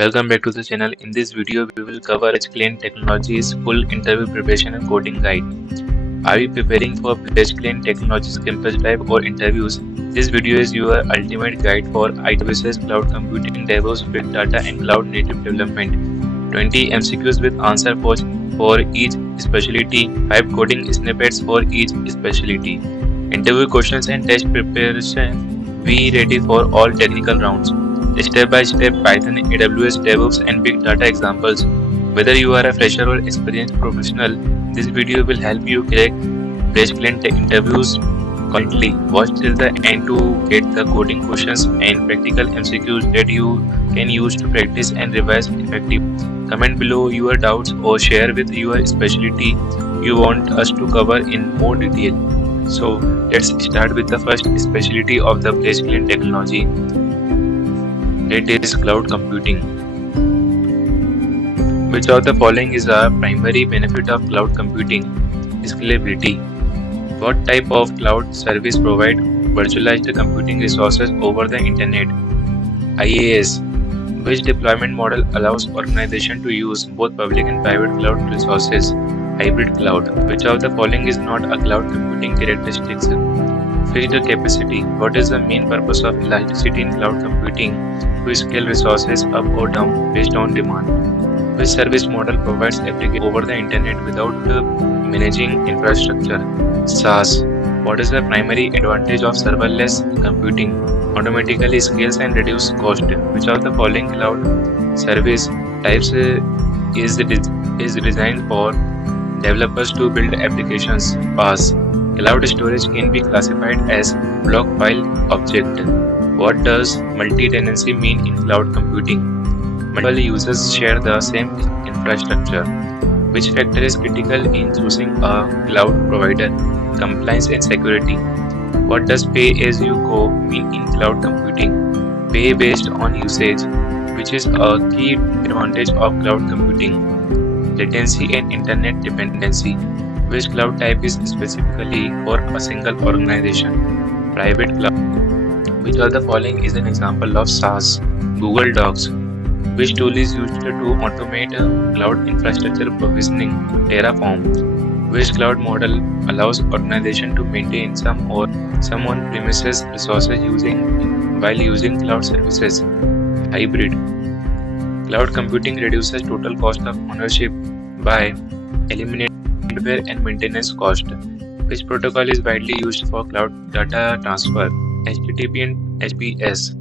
Welcome back to the channel. In this video, we will cover Clean Technologies full interview preparation and coding guide. Are you preparing for Clean Technologies campus drive or interviews? This video is your ultimate guide for IT services, cloud computing, DevOps, big data, and cloud native development. 20 MCQs with answer for each specialty, 5 coding snippets for each specialty. Interview questions and test preparation. Be ready for all technical rounds. Step-by-step Python, AWS, DevOps, and big data examples. Whether you are a fresher or experienced professional, this video will help you crack Clean interviews confidently. Watch till the end to get the coding questions and practical MCQs that you can use to practice and revise effectively. Comment below your doubts or share with your specialty you want us to cover in more detail. So let's start with the first specialty of the Clean technology. That is cloud computing. Which of the following is a primary benefit of cloud computing? Scalability. What type of cloud service provide virtualized computing resources over the internet? IaaS. Which deployment model allows organization to use both public and private cloud resources? Hybrid cloud. Which of the following is not a cloud computing characteristics? Fixed capacity. What is the main purpose of elasticity in cloud computing? To scale resources up or down based on demand. Which service model provides application over the internet without managing infrastructure? SaaS. What is the primary advantage of serverless computing? Automatically scales and reduce cost. Which of the following cloud service types is designed for developers to build applications? PaaS. Cloud storage can be classified as block file object. What does multi-tenancy mean in cloud computing? Multiple users share the same infrastructure. Which factor is critical in choosing a cloud provider? Compliance and security. What does pay-as-you-go mean in cloud computing? Pay based on usage, which is a key advantage of cloud computing. Latency and internet dependency. Which cloud type is specifically for a single organization? Private cloud. Which of the following is an example of SaaS? Google Docs. Which tool is used to automate cloud infrastructure provisioning? Terraform. Which cloud model allows organization to maintain some on-premises resources while using cloud services? Hybrid. Cloud computing reduces total cost of ownership by eliminating hardware and maintenance cost. Which protocol is widely used for cloud data transfer? HTTP and HTTPS.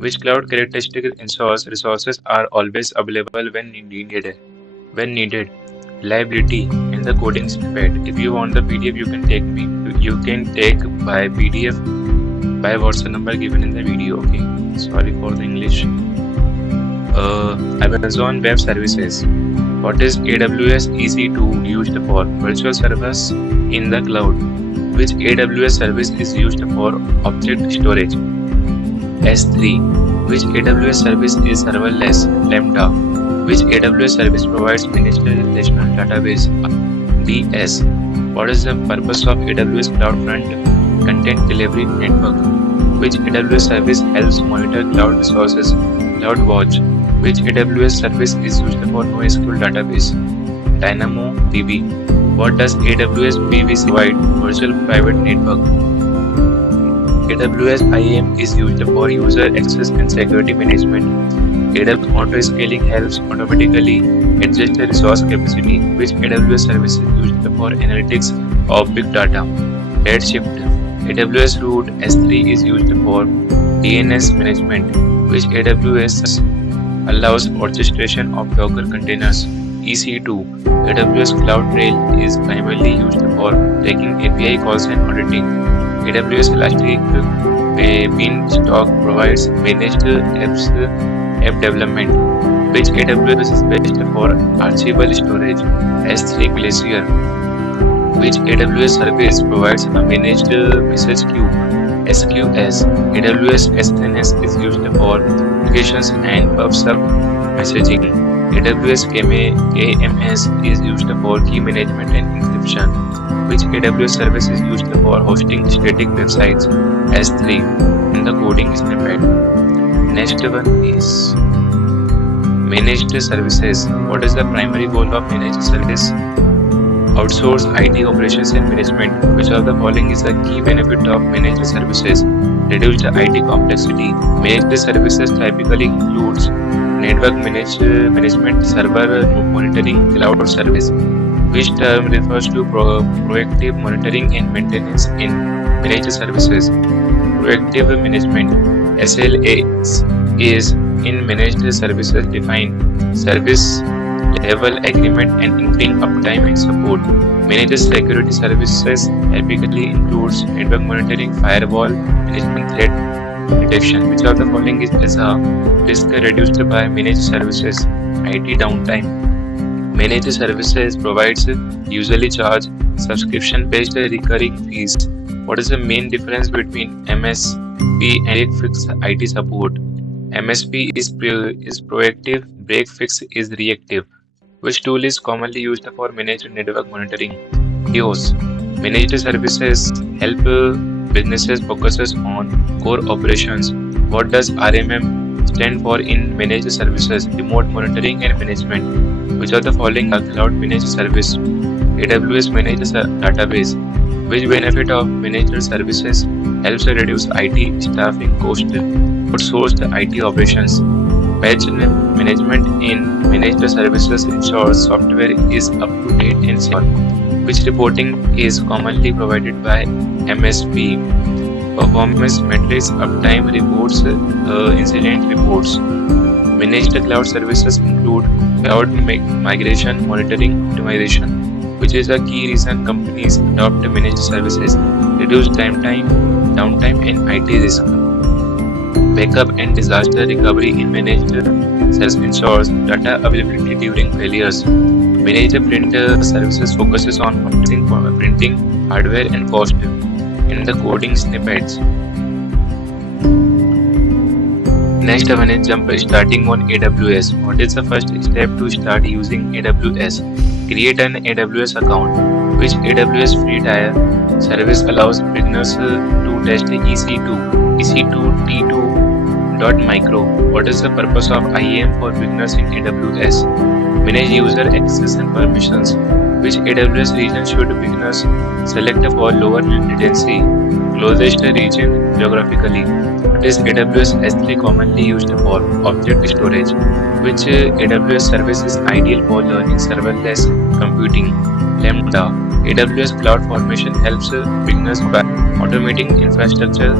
Which cloud characteristic ensures resources are always available when needed? Reliability and the coding snippet. If you want the PDF, you can take by PDF by WhatsApp number given in the video. Okay, sorry for the English. Amazon Web Services. What is AWS EC2 used for? Virtual service in the cloud. Which AWS service is used for object storage? S3. Which AWS service is serverless? Lambda. Which AWS service provides managed relational database? DS. What is the purpose of AWS CloudFront Content Delivery Network? Which AWS service helps monitor cloud resources? CloudWatch. Which AWS service is used for NoSQL database? DynamoDB. What does AWS PVC provide? Virtual private network. AWS IAM is used for user access and security management. AWS auto-scaling helps automatically adjust the resource capacity. Which AWS service is used for analytics of big data? Redshift. AWS Root S3 is used for DNS management. Which AWS allows orchestration of Docker containers? EC2. AWS CloudTrail is primarily used for taking API calls and auditing. AWS Elastic Beanstalk provides managed app development. Which AWS is best for archival storage? S3 Glacier. Which AWS service provides a managed message queue? SQS. AWS SNS is used for applications and PubSub messaging. AWS KMS is used for key management and encryption. Which AWS service is used for hosting static websites? S3 in the coding snippet. Next one is Managed services. What is the primary goal of managed service? Outsource IT operations and management. Which of the following is a key benefit of managed services? Reduced IT complexity. Managed services typically includes network management, server monitoring, cloud service, which term refers to proactive monitoring and maintenance in managed services. Proactive management (SLAs) is in managed services defined service level agreement and including uptime and support. Managed security services typically includes network monitoring, firewall management, threat detection. Which of the following is a risk reduced by managed services? IT downtime. Managed services provides usually charge subscription-based recurring fees. What is the main difference between MSP and break-fix IT support? MSP is proactive, break-fix is reactive. Which tool is commonly used for managed network monitoring? EOS. Managed services help businesses focus on core operations. What does RMM stand for in managed services? Remote monitoring and management. Which of the following are cloud managed service? AWS managed database. Which benefit of managed services helps reduce IT staffing cost? Outsourced IT operations. Patch management in managed services ensures software is up to date and secure. Which reporting is commonly provided by MSP? Performance metrics, uptime reports, incident reports. Managed cloud services include cloud migration, monitoring, optimization. Which is a key reason companies adopt managed services? Reduce downtime, and IT risk. Backup and disaster recovery in managed services ensures data availability during failures. Managed print services focuses on optimizing printing hardware and cost. In the coding snippets. Next one is jump starting on AWS. What is the first step to start using AWS? Create an AWS account. Which AWS free tier service allows beginners to test EC2 T2.micro. What is the purpose of IAM for beginners in AWS? Manage user access and permissions. Which AWS region should beginners select for lower latency? Closest region geographically. What is AWS S3 commonly used for? Object storage. Which AWS service is ideal for learning serverless computing? Lambda. AWS CloudFormation helps beginners by automating infrastructure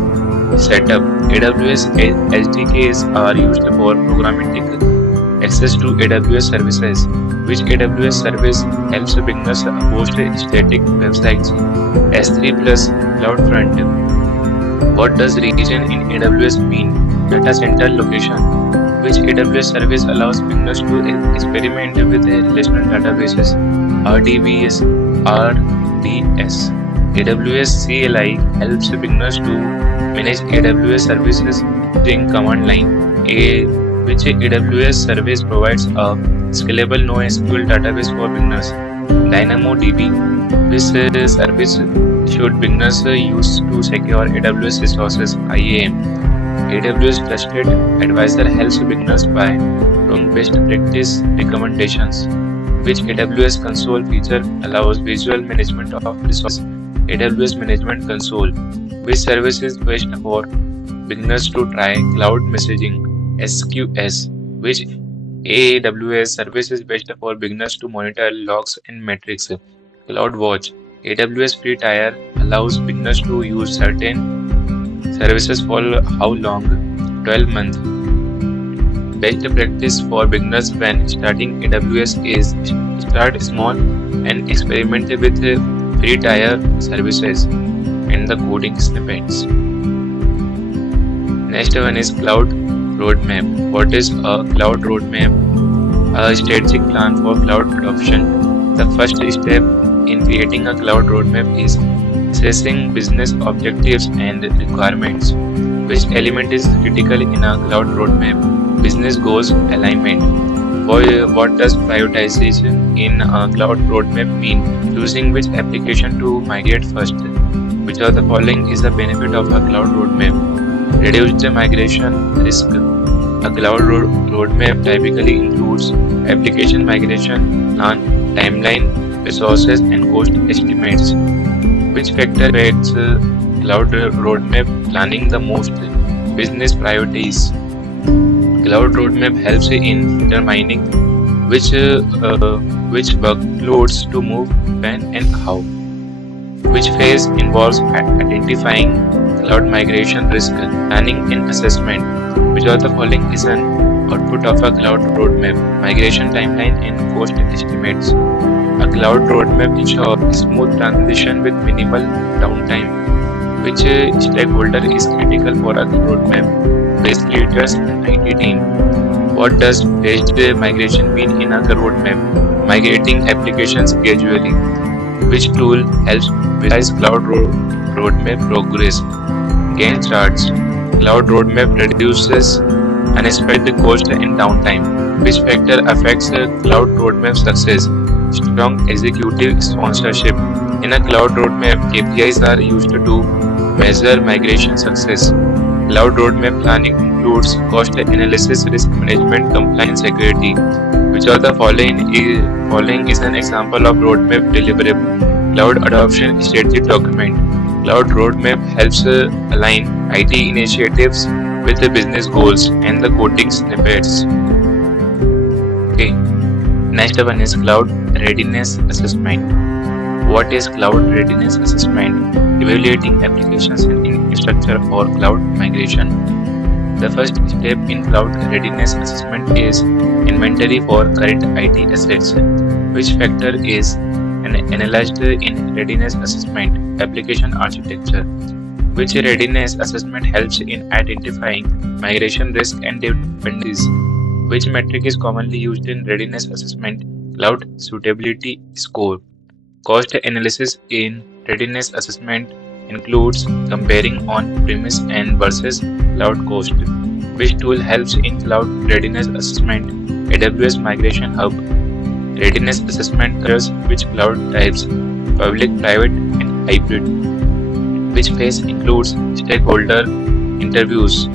setup. AWS SDKs are used for programmatic access to AWS services. Which AWS service helps beginners host static websites? S3 plus CloudFront. What does region in AWS mean? Data center location. Which AWS service allows beginners to experiment with relational databases? RDS. AWS CLI helps beginners to manage AWS services using command line. Which AWS service provides a scalable NoSQL database for beginners? DynamoDB. Which service should beginners use to secure AWS resources? IAM. AWS Trusted Advisor helps beginners by doing best practice recommendations. Which AWS console feature allows visual management of resources? AWS Management Console. Which service is best for beginners to try? Cloud Messaging SQS. Which AWS service is best for beginners to monitor logs and metrics? CloudWatch. AWS free tier allows beginners to use certain services for how long? 12 months. Best practice for beginners when starting AWS is start small and experiment with free tier services and the coding snippets. Next one is Cloud Roadmap. What is a Cloud Roadmap? A strategic plan for cloud adoption. The first step in creating a cloud roadmap is assessing business objectives and requirements. Which element is critical in a cloud roadmap? Business goals alignment. What does prioritization in a cloud roadmap mean? Choosing which application to migrate first. Which of the following is the benefit of a cloud roadmap? Reduce the migration risk. A cloud roadmap typically includes application migration plan, timeline, resources, and cost estimates. Which factor affects cloud roadmap planning the most? Business priorities. Cloud roadmap helps in determining which workloads to move when and how. Which phase involves identifying cloud migration risk, planning and assessment. Which of the following is an output of a cloud roadmap? Migration timeline and cost estimates. A cloud roadmap ensures smooth transition with minimal downtime. Which stakeholder is critical for a roadmap? Risk leaders and IT team. What does phased migration mean in a roadmap? Migrating applications gradually. Which tool helps visualize cloud roadmap progress? Gantt charts. Cloud roadmap reduces unexpected cost and downtime. Which factor affects cloud roadmap success? Strong executive sponsorship. In a cloud roadmap, KPIs are used to measure migration success. Cloud roadmap planning includes cost analysis, risk management, compliance, security. Which of the following is an example of roadmap deliverable? Cloud adoption strategy document. Cloud roadmap helps align IT initiatives with the business goals and the coding snippets. Okay. Next one is cloud readiness assessment. What is cloud readiness assessment? Evaluating applications and infrastructure for cloud migration. The first step in cloud readiness assessment is inventory for current IT assets. Which factor is analyzed in readiness assessment? Application architecture. Which readiness assessment helps in identifying migration risk and dependencies? Which metric is commonly used in readiness assessment? Cloud suitability score. Cost analysis in readiness assessment includes comparing on-premise and versus cloud cost. Which tool helps in cloud readiness assessment? AWS Migration Hub. Readiness assessment covers which cloud types? Public, private, and hybrid. Which phase includes stakeholder interviews,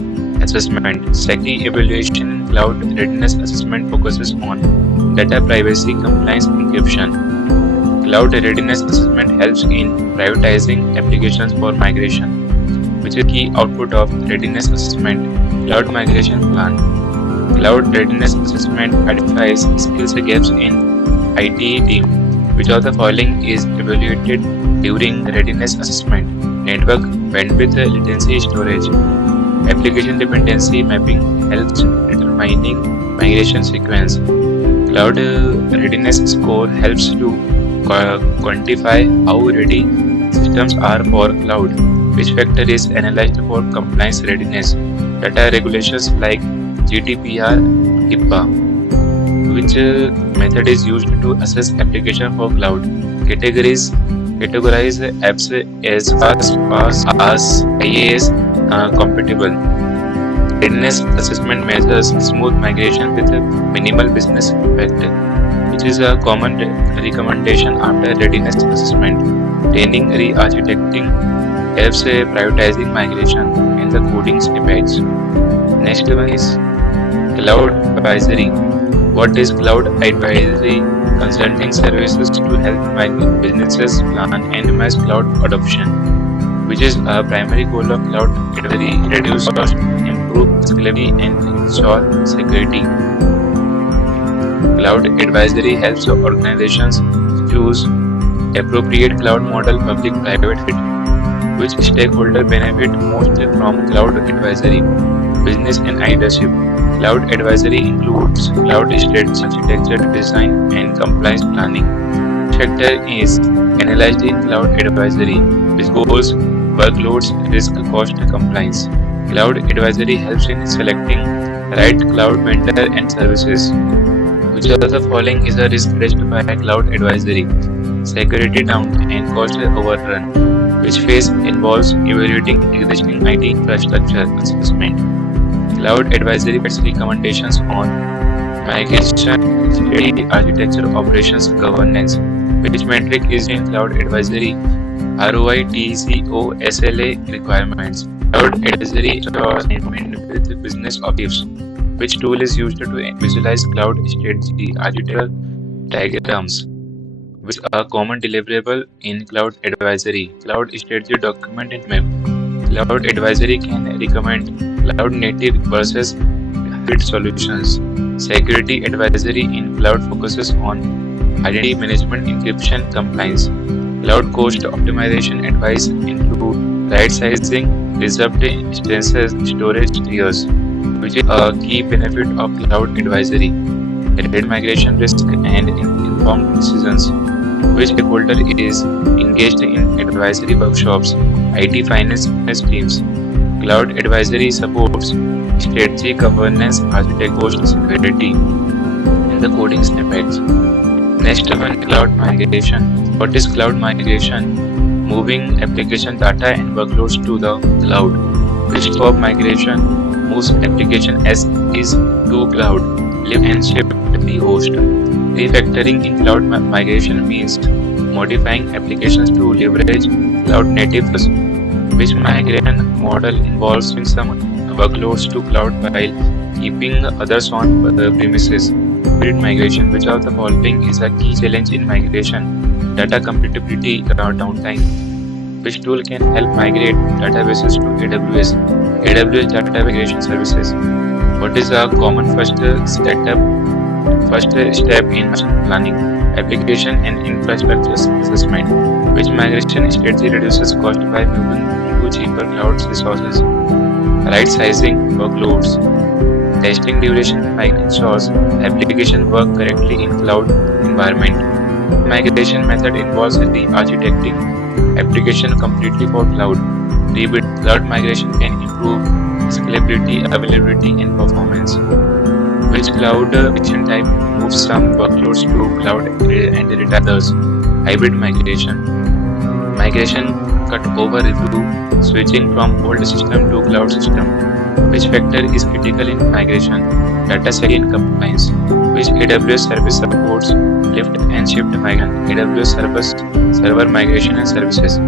assessment? SECI evaluation in cloud readiness assessment focuses on data privacy, compliance, encryption. Cloud readiness assessment helps in prioritizing applications for migration. Which is key output of readiness assessment? Cloud migration plan. Cloud readiness assessment identifies skills gaps in IT team. Which of the following is evaluated during readiness assessment? Network, bandwidth, latency, storage. Application dependency mapping helps determining migration sequence. Cloud readiness score helps to quantify how ready systems are for cloud. Which factor is analyzed for compliance readiness? Data regulations like GDPR, HIPAA. Which method is used to assess application for cloud? Categorize apps as fast as IaaS compatible. Readiness assessment measures smooth migration with minimal business impact. Which is a common recommendation after readiness assessment? Training re-architecting helps prioritizing migration and the coding snippets. Next one is cloud advisory. What is cloud advisory? Consulting services to help businesses plan and manage cloud adoption. Which is a primary goal of cloud advisory? Reduce cost, improve scalability, and ensure security. Cloud advisory helps organizations choose appropriate cloud model, public, private. Which stakeholder benefit most from cloud advisory? Business and leadership. Cloud advisory includes cloud strategy, architecture, design, and compliance planning. Factor is analyzed in cloud advisory: which goals, workloads, risk, cost, compliance. Cloud advisory helps in selecting right cloud vendor and services. Which of the following is a risk raised by cloud advisory? Security down and cost overrun. Which phase involves evaluating existing IT infrastructure assessment? Cloud advisory provides recommendations on migration, security, architecture, operations, governance. Which metric is in cloud advisory? ROI, TCO, SLA requirements. Cloud advisory alignment with business objectives. Which tool is used to visualize cloud strategy architecture diagrams? Which are common deliverable in Cloud Advisory? Cloud strategy document and map. Cloud Advisory can recommend cloud native versus hybrid solutions. Security Advisory in cloud focuses on identity management, encryption, compliance. Cloud cost optimization advice include right sizing, reserved instances, storage tiers, which is a key benefit of Cloud Advisory. Data migration risk and informed decisions. Which stakeholder is engaged in advisory workshops? IT finance teams. Cloud Advisory supports strategy, governance, architect, cost, security, and the coding snippets. Next one, cloud migration. What is cloud migration? Moving application data and workloads to the cloud. Which type of migration moves application as is to cloud? Lift and shift the host. Refactoring in cloud migration means modifying applications to leverage cloud native. Which migration model involves switching some workloads to cloud while keeping others on premises? Hybrid migration. Which of the following is a key challenge in migration? Data compatibility downtime. Which tool can help migrate databases to AWS? AWS Data Migration Services. What is a common first step in planning? Application and infrastructure assessment. Which migration strategy reduces cost by moving to cheaper cloud resources? Right sizing workloads. Testing duration ensures application work correctly in cloud environment. Migration method involves re-architecting application completely for cloud. Rebuild. Cloud migration can improve scalability, availability, and performance. Which cloud migration type moves some workloads to cloud and retire others? Hybrid migration. Migration cut over review, switching from old system to cloud system. Which factor is critical in migration? Data security and compliance. Which AWS service supports lift and shift migration? AWS server migration and services.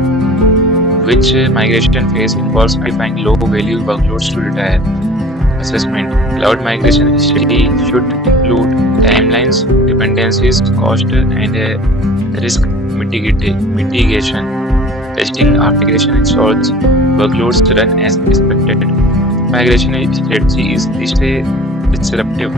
Which migration phase involves identifying low-value workloads to retire? Assessment. Cloud migration strategy should include timelines, dependencies, cost, and risk mitigation. Testing after migration ensures workloads run as expected. Migration strategy is least disruptive.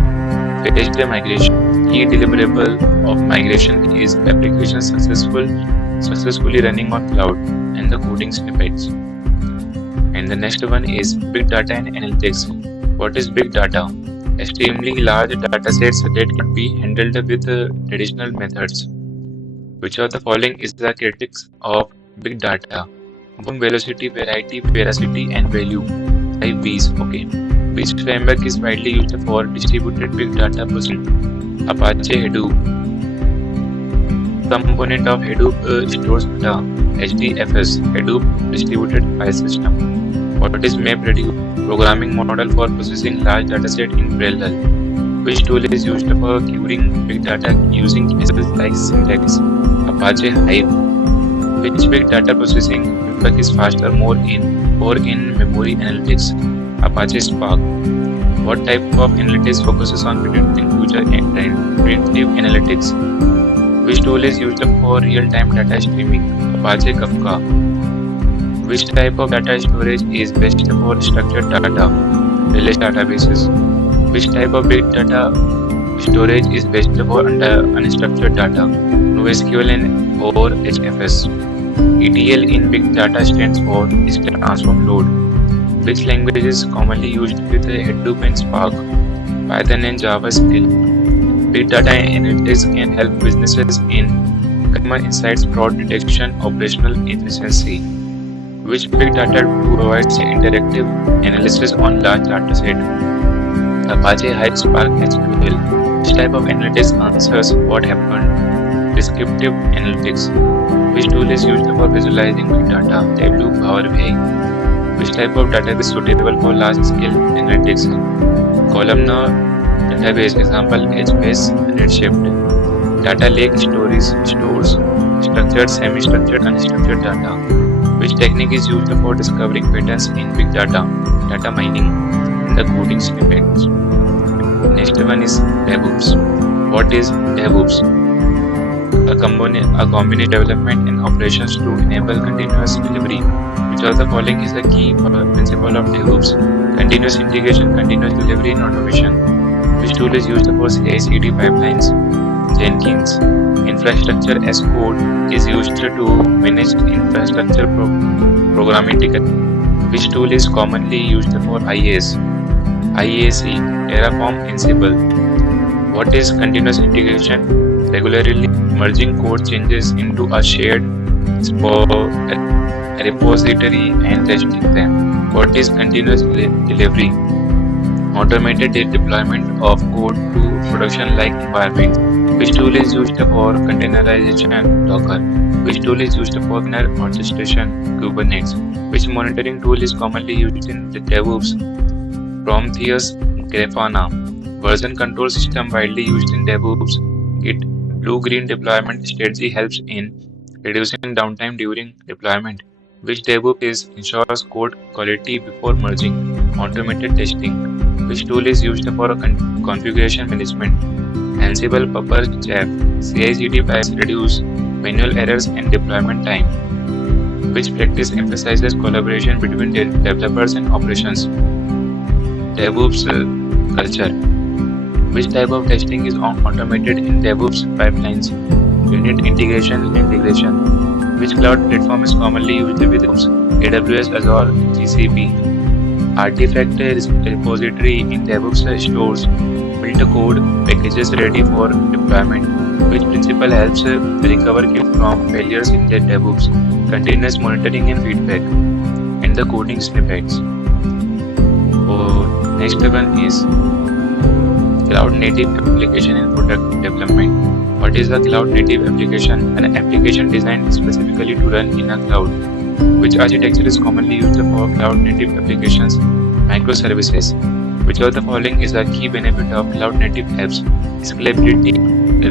Phased migration. Key deliverable of migration is application successfully running on cloud and the coding snippets. And the next one is big data and analytics. What is big data? Extremely large datasets that can be handled with traditional methods. Which of the following is the critics of big data? Volume, velocity, variety, veracity, and value. 5 V's. Okay. Which framework is widely used for distributed big data processing? Apache Hadoop. Component of Hadoop stores data. HDFS. Hadoop Distributed File System. What is MapReduce? Programming model for processing large dataset in parallel. Which tool is used for querying big data using cases like Syntax? Apache Hive. Which big data processing framework is faster, more in memory analytics? Apache Spark. What type of analytics focuses on predicting future and predictive analytics? Which tool is used for real-time data streaming? Apache Kafka. Which type of data storage is best for structured data? Relational databases. Which type of big data storage is best for unstructured data? NoSQL and or HFS. ETL in big data stands for Instant Transform Load. Which language is commonly used with Hadoop and Spark? Python and JavaScript. Big data analytics can help businesses in customer insights, fraud detection, operational efficiency. Which big data tool provides interactive analysis on large dataset? Apache Hive, Spark, SQL. Which type of analytics answers what happened? Descriptive analytics. Which tool is used for visualizing big data? Tableau, Power BI. Which type of database is suitable for large-scale analytics? Columnar database, example HBase, Redshift. Data lake stores structured, semi-structured, unstructured data. Which technique is used for discovering patterns in big data? Data mining and the coding snippets. Next one is DevOps. What is DevOps? A combination development and operations to enable continuous delivery. Which of the following is a key principle of DevOps? Continuous integration, continuous delivery, and automation. Which tool is used for CI/CD pipelines? Jenkins. Infrastructure as code is used to manage infrastructure programming ticket. Which tool is commonly used for IaaS? IAC, Terraform, Ansible. What is continuous integration? Regularly merging code changes into a shared repository and testing them. What is continuous delivery? Automated deployment of code to production-like environments. Which tool is used for containerization? Docker. Which tool is used for container orchestration? Kubernetes. Which monitoring tool is commonly used in the DevOps? Prometheus, Grafana. Version control system widely used in DevOps. Git. Blue-green deployment strategy helps in reducing downtime during deployment. Which DevOps ensures code quality before merging? Automated testing. Which tool is used for configuration management? Ansible, Pupper, Chef. CI/CD pipelines reduce manual errors and deployment time. Which practice emphasizes collaboration between developers and operations? DevOps culture. Which type of testing is automated in DevOps pipelines? Unit integration and integration. Which cloud platform is commonly used with DevOps? AWS, Azure, GCP. Artifact repository in DevOps stores built code packages ready for deployment. Which principle helps recover from failures in the DevOps? Continuous monitoring and feedback. And the coding snippets. Next one is Cloud native application and product development. What is a cloud native application? An application designed specifically to run in a cloud. Which architecture is commonly used for cloud native applications? Microservices. Which of the following is a key benefit of cloud native apps? Scalability,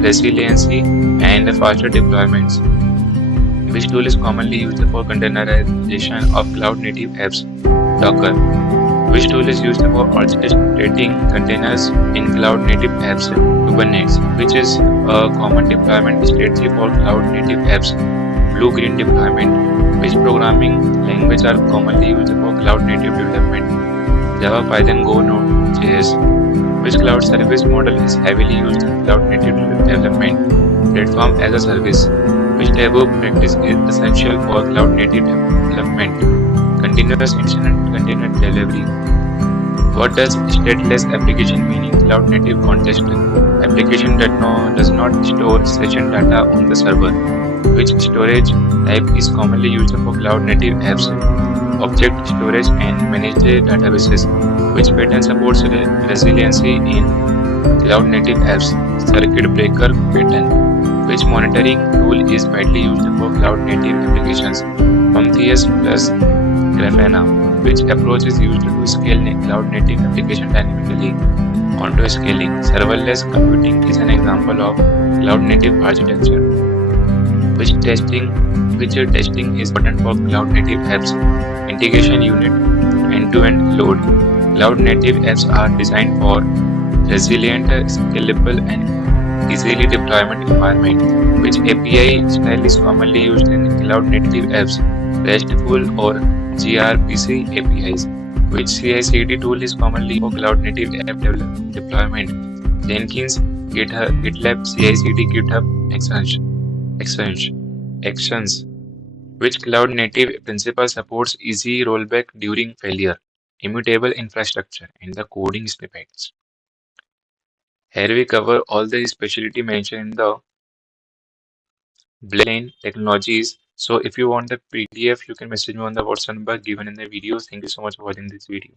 resiliency, and faster deployments. Which tool is commonly used for containerization of cloud native apps? Docker. Which tool is used for orchestrating containers in cloud-native apps? Kubernetes, which is a common deployment strategy for cloud-native apps. Blue-green deployment, which programming languages are commonly used for cloud-native development. Java, Python, Go, Node.js. Which cloud service model is heavily used in cloud-native development? Platform as a service. Which DevOps practice is essential for cloud-native development? Continuous incident container delivery. What does stateless application mean in cloud native context? Application that does not store session data on the server. Which storage type is commonly used for cloud native apps? Object storage and managed databases. Which pattern supports resiliency in cloud native apps? Circuit breaker pattern. Which monitoring tool is widely used for cloud native applications? Prometheus plus Grafana. Which approach is used to scale cloud native application dynamically? Onto scaling. Serverless computing is an example of cloud native architecture. Which testing is important for cloud native apps? Integration unit, end-to-end load. Cloud native apps are designed for resilient, scalable, and easily deployment environment. Which API style is commonly used in cloud native apps? RESTful or gRPC APIs. Which CI/CD tool is commonly for cloud native app deployment? Jenkins, GitLab, CI/CD, GitHub Actions. Which cloud native principle supports easy rollback during failure? Immutable infrastructure and the coding snippets. Here we cover all the specialty mentioned in the Blaine technologies. So if you want the PDF, you can message me on the WhatsApp number given in the video. Thank you so much for watching this video.